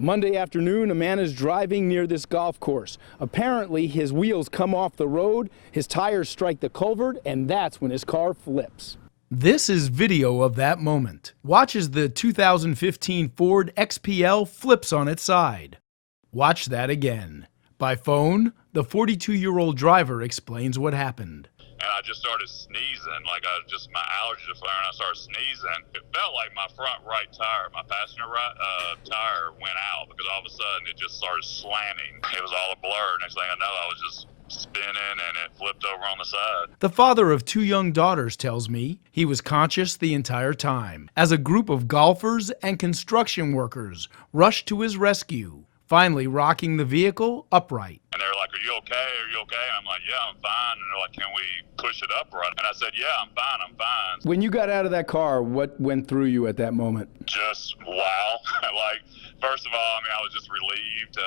Monday afternoon, a man is driving near this golf course. Apparently, his wheels come off the road, his tires strike the culvert, and that's when his car flips. This is video of that moment. Watch as the 2015 Ford XPL flips on its side. Watch that again. By phone, the 42-year-old driver explains what happened. And I just started sneezing, like my allergies were flaring. I started sneezing. It felt like my front right tire, my passenger right tire went out because all of a sudden it just started slanting. It was all a blur. Next thing I know, I was just spinning and it flipped over on the side. The father of 2 young daughters tells me he was conscious the entire time as a group of golfers and construction workers rushed to his rescue, finally rocking the vehicle upright. And they were like, "Are you okay? Are you okay?" And I'm like, "Yeah, I'm fine." And they're like, "Can we push it upright?" And I said, "Yeah, I'm fine, I'm fine." When you got out of that car, what went through you at that moment? Just wow. Like, first of all, I mean, I was just relieved,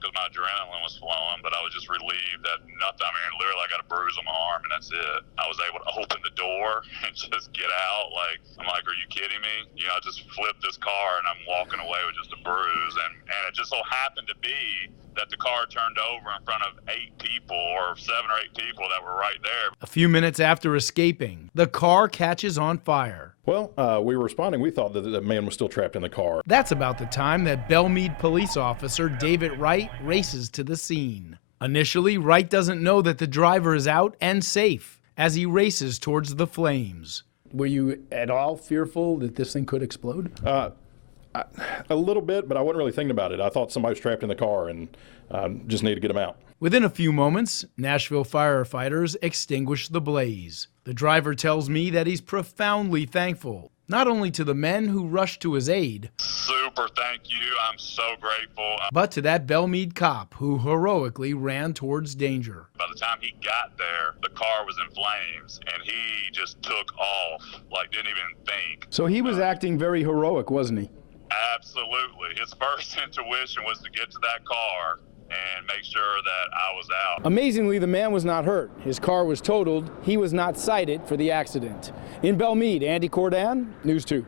because my adrenaline was flowing, but I was just relieved that nothing, I mean, literally I got a bruise on my arm and that's it. I was able to open the door and just get out. Like, I'm like, are you kidding me? I just flipped this car and I'm walking away with just a bruise. And it just so happened to be that the car turned over in front of 8 people or 7 or 8 people that were right there. A few minutes after escaping, the car catches on fire. Well, we were responding. We thought that the man was still trapped in the car. That's about the time that Belmead police officer David Wright races to the scene. Initially, Wright doesn't know that the driver is out and safe as he races towards the flames. Were you at all fearful that this thing could explode? A little bit, but I wasn't really thinking about it. I thought somebody was trapped in the car and just needed to get him out. Within a few moments, Nashville firefighters extinguish the blaze. The driver tells me that he's profoundly thankful, not only to the men who rushed to his aid, Super, thank you. I'm so grateful. but to that Belmead cop who heroically ran towards danger. By the time he got there, the car was in flames, and he just took off, like didn't even think. So he was acting very heroic, wasn't he? Absolutely. His first intuition was to get to that car and make sure that I was out. Amazingly, the man was not hurt. His car was totaled. He was not cited for the accident. In Belmead, Andy Cordan, News 2.